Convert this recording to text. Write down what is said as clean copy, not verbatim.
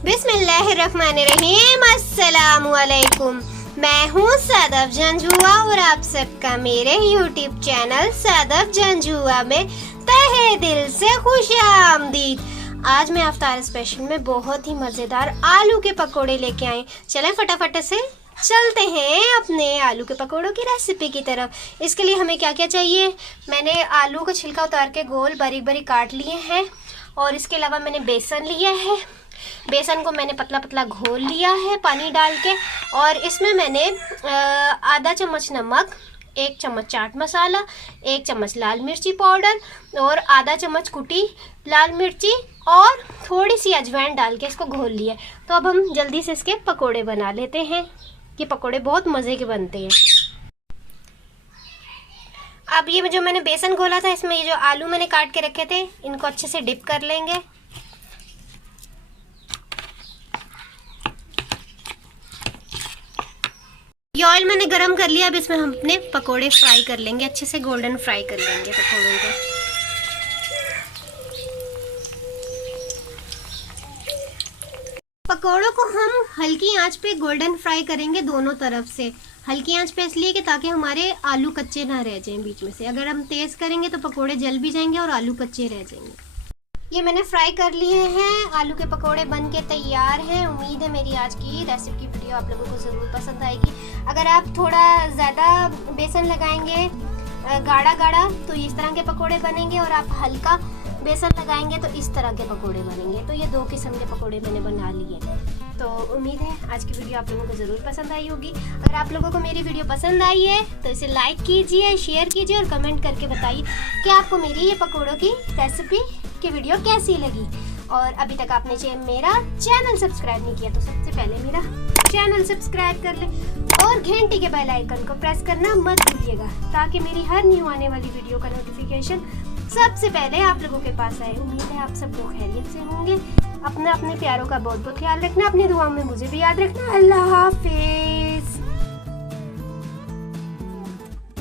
बिस्मिल्लाहिर्रहमानिर्रहीम। अस्सलामुअलैकुम। मैं हूँ सदफ जंजुआ और आप सबका मेरे YouTube चैनल सदफ जंजुआ में तहे दिल से खुशामदीद। आज मैं अफ्तार स्पेशल में बहुत ही मज़ेदार आलू के पकोड़े लेके आई। चलें फटाफट से चलते हैं अपने आलू के पकोड़ों की रेसिपी की तरफ। इसके लिए हमें क्या क्या चाहिए, मैंने आलू का छिलका उतार के गोल बारीक बारीक काट लिए हैं और इसके अलावा मैंने बेसन लिया है। बेसन को मैंने पतला पतला घोल लिया है पानी डाल के, और इसमें मैंने आधा चम्मच नमक, 1 चम्मच चाट मसाला, 1 चम्मच लाल मिर्ची पाउडर और आधा चम्मच कुटी लाल मिर्ची और थोड़ी सी अजवाइन डाल के इसको घोल लिया। तो अब हम जल्दी से इसके पकोड़े बना लेते हैं। ये पकोड़े बहुत मज़े के बनते हैं। अब ये जो मैंने बेसन घोला था, इसमें ये जो आलू मैंने काट के रखे थे, इनको अच्छे से डिप कर लेंगे। ये ऑयल मैंने गरम कर लिया। अब इसमें हम अपने पकोड़े फ्राई कर लेंगे, अच्छे से गोल्डन फ्राई कर लेंगे पकोड़ों को। पकोड़ों को हम हल्की आंच पे गोल्डन फ्राई करेंगे दोनों तरफ से। हल्की आंच पे इसलिए कि ताकि हमारे आलू कच्चे ना रह जाएं बीच में से। अगर हम तेज़ करेंगे तो पकोड़े जल भी जाएंगे और आलू कच्चे रह जाएंगे। ये मैंने फ्राई कर लिए हैं, आलू के पकोड़े बन के तैयार हैं। उम्मीद है मेरी आज की रेसिपी की वीडियो आप लोगों को ज़रूर पसंद आएगी। अगर आप थोड़ा ज़्यादा बेसन लगाएंगे गाढ़ा गाढ़ा तो इस तरह के पकोड़े बनेंगे, और आप हल्का बेसन लगाएंगे तो इस तरह के पकोड़े बनेंगे। तो ये 2 किस्म के पकोड़े मैंने बना लिए। तो उम्मीद है आज की वीडियो आप लोगों को ज़रूर पसंद आई होगी। अगर आप लोगों को मेरी वीडियो पसंद आई है तो इसे लाइक कीजिए, शेयर कीजिए और कमेंट करके बताइए कि आपको मेरी ये पकोड़ों की रेसिपी की वीडियो कैसी लगी। और अभी तक आपने मेरा चैनल सब्सक्राइब नहीं किया तो सबसे पहले मेरा चैनल सब्सक्राइब कर ले और घंटी के बेल आइकन को प्रेस करना मत भूलिएगा, ताकि मेरी हर न्यू आने वाली वीडियो का नोटिफिकेशन सबसे पहले आप लोगों के पास आए। उम्मीद है आप सब लोग खैरियत से होंगे। अपने प्यारों का बहुत बहुत ख्याल रखना, अपनी दुआओं में मुझे भी याद रखना। अल्लाह हाफिज़।